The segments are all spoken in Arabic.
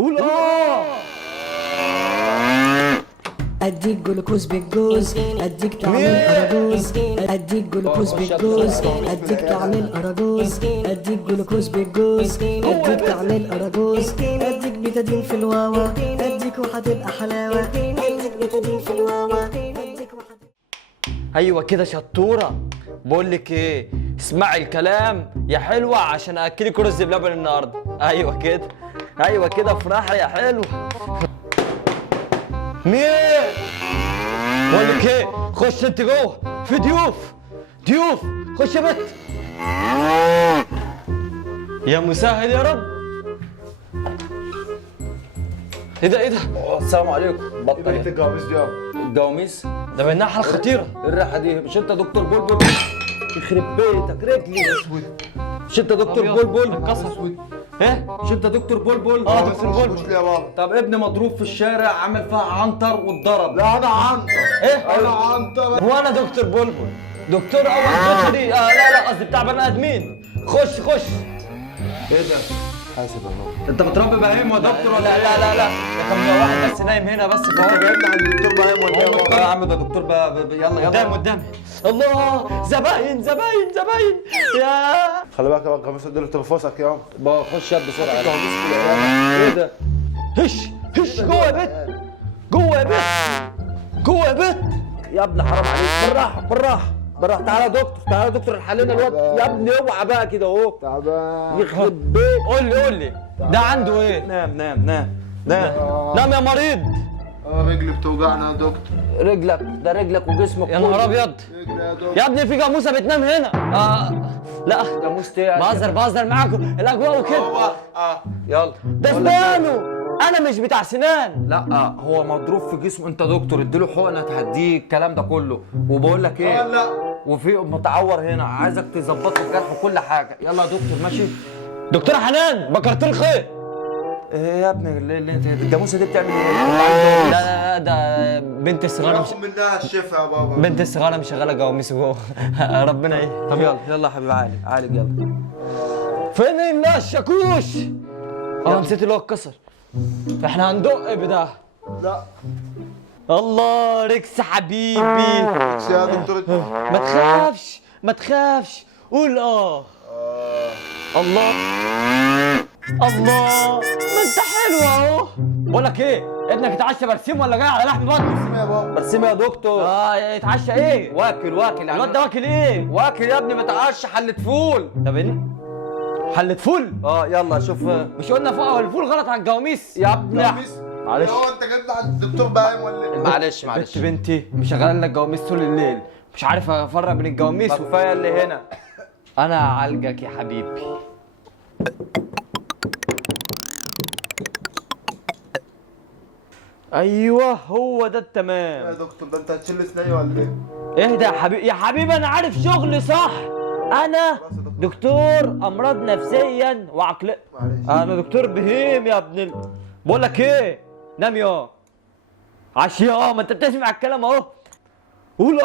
قول اه. اديك جلوكوز بالجوز، اديك تعمل اراجوز، اديك جلوكوز بالجوز، اديك تعمل اراجوز، اديك جلوكوز بالجوز، اديك تعمل اراجوز، اديك بيتادين في الواوا، اديك وهتبقى حلاوه، اديك بيتادين في الواوا، اديك ايوه كده شطوره. بقول لك ايه، اسمعي الكلام يا حلوه عشان اكلك رز بلبن النهارده. ايوه كده، ايوه كده، افرحي يا حلوه. مين؟ بقول لك ايه، خش انت جوه، في ضيوف، خش يا بت. يا مسهل يا رب. ايه ده؟ السلام عليكم. بطل ايه الجواميس دي يابا؟ الجواميس ده منها حاله خطيره. الريحه دي مش انت دكتور بلبل؟ يخرب بيتك رجلي. مش انت دكتور بلبل؟ اتكسر. مش انت دكتور بلبل؟ دكتور بلبل. مش ليه يا بابا؟ طب ابني مضروب في الشارع عامل فيها عنتر واتضرب. لا انا عنتر. ايه؟ انا عنتر. هو انا دكتور بلبل؟ دكتور اول بشري. لا قصدي بتاع بني ادمين. خش. ايه ده؟ حاسب يا بابا. انت بتربي بهايم يا دكتور ولا ايه؟ لا ده كان واحد بس نايم هنا بس. انت جايبني على الدكتور بهايم ولا ايه؟ يا عم ده دكتور يلا قدامي. الله، زباين يا. خلي بالك يا الجواميس دول تنفسك يا بابا خش يد بسرعه. ايه ده؟ هش جوه يا بت، جوه يا بت. يا ابني حرام عليك، بالراحه تعالى يا دكتور الحلينا الواد يا ابني اوعى بقى كده اهو تعبان يخرب بيت. قول لي ده عنده ايه؟ نام يا مريض. رجلي بتوجعنا يا دكتور. رجلك وجسمك يا نهار ابيض. رجلي يا دكتور. يا ابني في جاموسه بتنام هنا. لا جاموستي ايه؟ بهزر معاكم، الاجواء وكده. هو يلا ده سنانه، انا مش بتاع سنان. لا هو مضروب في جسمه، انت دكتور اديله حقنه تهديه الكلام ده كله. وبقول لك ايه، لا وفي متعور هنا عايزك تظبط له الجرح وكل حاجه. يلا يا دكتور ماشي. دكتوره حنان بكرت الخير. ايه يا ابني اللي انت الجاموسه دي بتعمل ايه؟ لا ده بنت الصغيره منها الشفا يا بابا. بنت الصغيره مشغله جواميس جوه. ربنا ايه. طب يلا يا حبيبي عالج يلا. فين الشاكوش؟ نسيت اللي هو اتكسر. احنا هندق بده. لا الله ركس حبيبي. ركس يا دكتور. ما تخافش قول الله ما انت حلو اهو. بقول لك ايه، ابنك اتعشى برسيم ولا جاي على لحم بطن؟ برسيم يا بابا. برسيم يا دكتور. يتعشى ايه؟ واكل يعني. الواد ده واكل ايه؟ واكل يا ابني متعشى حلة فول. طب حلة فول؟ يلا شوف. مش قلنا فوق الفول غلط على الجواميس؟ يا ابني معلش. هو انت جبت على الدكتور بهايم ولا ايه؟ معلش بنتي مشغله لك جواميس طول الليل، مش عارف افرق بين الجواميس. كفايه اللي هنا. انا هعالجك يا حبيبي. ايوه هو ده التمام. يا دكتور ده انت هتشيل اسناني ولا ايه؟ اهدى يا حبيبي انا عارف شغلي صح. انا دكتور امراض نفسيا وعقليه. انا دكتور بهيم يا ابن بقول لك ايه، نام يا عشي. ما انت بتسمع الكلام اهو. قول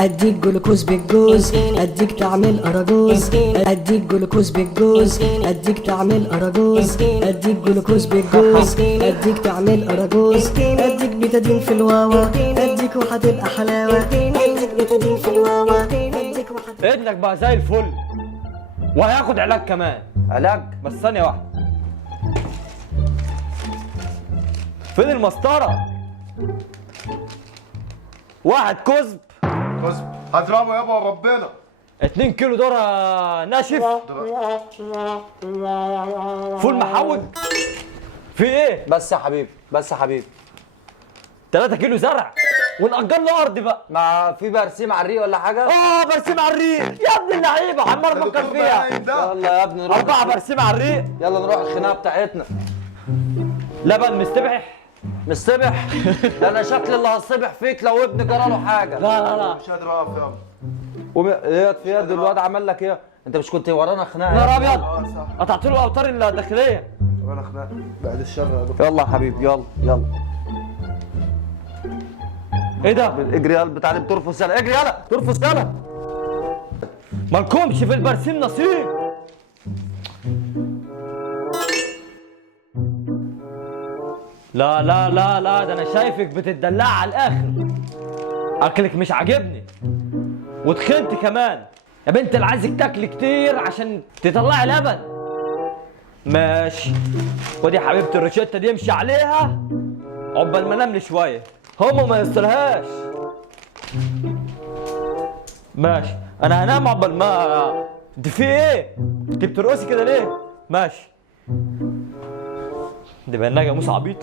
اديك جلوكوز بالجوز، اديك تعمل اراجوز، اديك جلوكوز بالجوز، اديك تعمل اراجوز، اديك جلوكوز بالجوز، اديك تعمل اراجوز، اديك بيتادين في الواوا، اديك وهتبقى حلاوه، اديك بيتادين في الواوا، اديك وهتبقى. ابنك بقى زي الفل وهياخد علاج كمان. علاج؟ بس ثانيه واحده. فين المسطره؟ واحد كزب هضربه يابا وربنا. 2 كيلو ذره ناشف. فول محوج. في ايه؟ بس يا حبيبي 3 كيلو زرع ونأجر له ارض بقى. ما في برسيم على الريق ولا حاجه؟ برسيم على الريق يا ابن اللعيبه، عمال افكر فيها. يلا يا ابني نروح 4 برسيم على الريق. يلا نروح الخناقه بتاعتنا. لبن مستبح. ده انا شكل اللي هصبح فيك لو ابني جراله حاجه. لا مش قادر اقف يابا. في يد الواد عمل لك ايه؟ انت مش كنت ورانا خناقه؟ نهار ابيض. قطعت له الاوتار الداخليه. ورانا خناقه بعد الشر يا دكتور. يلا يا حبيبي يلا. ايه ده؟ اجري يلا بتاع بترفس يلا. اجري يلا ترفس يلا. مالكمش في البرسيم نصيب. لا لا لا لا، ده انا شايفك بتدلع على الاخر. اكلك مش عاجبني وتخنت كمان. يا بنت اللي عايزك تاكلي كتير عشان تطلعي لبن. ماشي، خدي يا حبيبتي الروشته دي امشي عليها عقبال ما انام لي شويه، هما ما يسترهاش. ماشي، انا هنام عقبال ما. انت في ايه؟ انت بترقصي كده ليه؟ ماشي، دي بقى جاموس عبيط.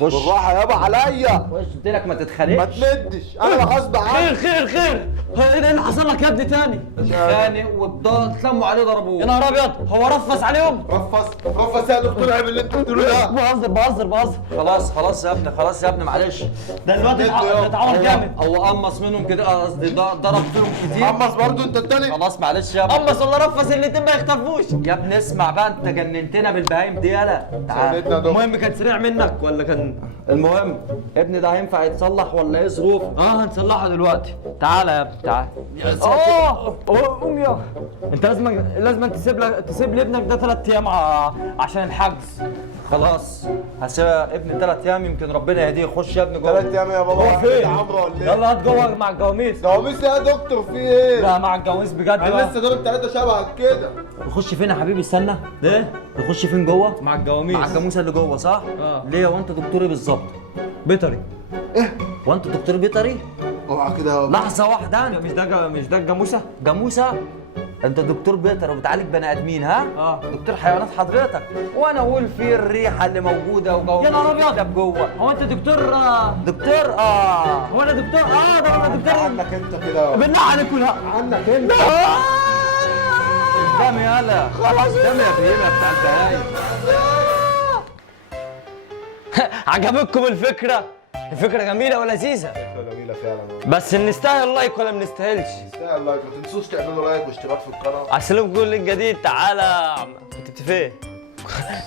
بالراحه يابا عليا. قلت لك ما تتخانقش. ما تمدش، انا غصب عني. خير خير خير، ايه اللي حصل لك يا ابني تاني؟ اتخانق واتلموا عليه ضربوه. يا نهار ابيض، هو رفس عليهم؟ رفص يا دكتور، عيب اللي انت بتقوله ده. بهزر. خلاص يا ابني معلش. ده الواد اتعور جامد. هو قمص منهم كده، قصدي ضرب فيهم كتير. قمص برضه انت التاني. خلاص معلش يا ابني. قمص ولا رفس الاتنين ما يختفوش. يا ابني اسمع بقى، انت جننتنا بالبهايم دي. يالا تعال. سلمتنا يا دكتور. المهم كان سريع منك ولا كان؟ المهم ابني ده هينفع يتصلح ولا ايه ظروفه؟ هنصلحه دلوقتي. تعالى يا ابني تعالى. قوم يا. انت لازم تسيب لي ابنك ده 3 ايام عشان الحجز. خلاص هسيب ابني 3 ايام، يمكن ربنا يهديه. خش يا ابني جوه. 3 ايام يا بابا. هو فين؟ عمرو ولا ايه؟ يلا هات جوه مع الجواميس. جواميس يا دكتور في ايه؟ لا مع الجواميس بجد انا بقى. لسه ضارب 3 شبهك كده. نخش فين يا حبيبي؟ استنى. ليه؟ نخش فين جوه؟ مع الجواميس. مع الجاموسه اللي جوه صح؟ ليه هو انت دكتوري بالظبط؟ بيطري. هو انت دكتور بيطري؟ اوعى كده. لحظه واحده. مش ده الجاموسه؟ جاموسه؟ انت دكتور بيطري وبتعالج بني ادمين ها؟ دكتور حيوانات حضرتك، وانا اقول في الريحه اللي موجوده وجوه. يا نهار ابيض. ده جوه. هو انت دكتور؟ دكتور هو انا دكتور؟ ده انا دكتور. عنك انت كده. بالله عليك ولا عنك انت. دم يالا. خلاص دم يا بهيمه بتاع البهايم. عجبتكم الفكره؟ الفكره جميله ولذيذه، فكرة جميلة فعلا. بس نستاهل لايك ولا ما نستاهلش؟ تستاهل لايك، ما تنسوش تعملوا لايك واشتراك في القناة. اسلوب كل الجديد. تعالى كنت فين؟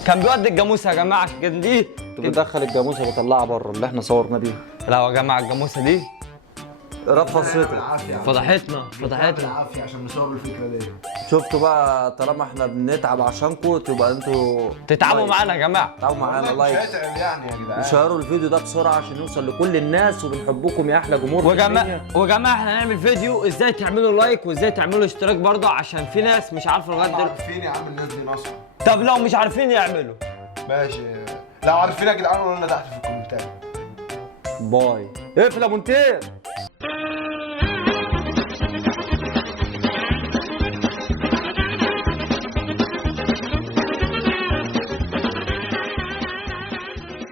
كان بيودي الجاموسه يا جماعه، كان دي كنت بدخل الجاموسه بطلعها بره اللي احنا صورنا بيها. لا يا جماعه الجاموسه دي رفصتك. فضحتنا. بالعافية عشان نصور الفكرة دي. شفتوا بقى، طالما احنا بنتعب عشانكم تبقى انتوا تتعبوا معانا يا جماعه. تتعبوا معانا. لايك هيتعب يعني يا جدعان. وشيروا الفيديو ده بسرعه عشان يوصل لكل الناس، وبنحبكم يا احلى جمهور في الدنيا. وجماعه احنا هنعمل فيديو ازاي تعملوا لايك وازاي تعملوا اشتراك برضه، عشان في ناس مش عارفه لغايه دلوقتي. عارفين يا عم الناس دي ناصحة. طب لو مش عارفين يعملوا؟ ماشي. لو عارفين يا جدعان قولوا لنا تحت في الكومنتات. باي. اقفل يا منتير.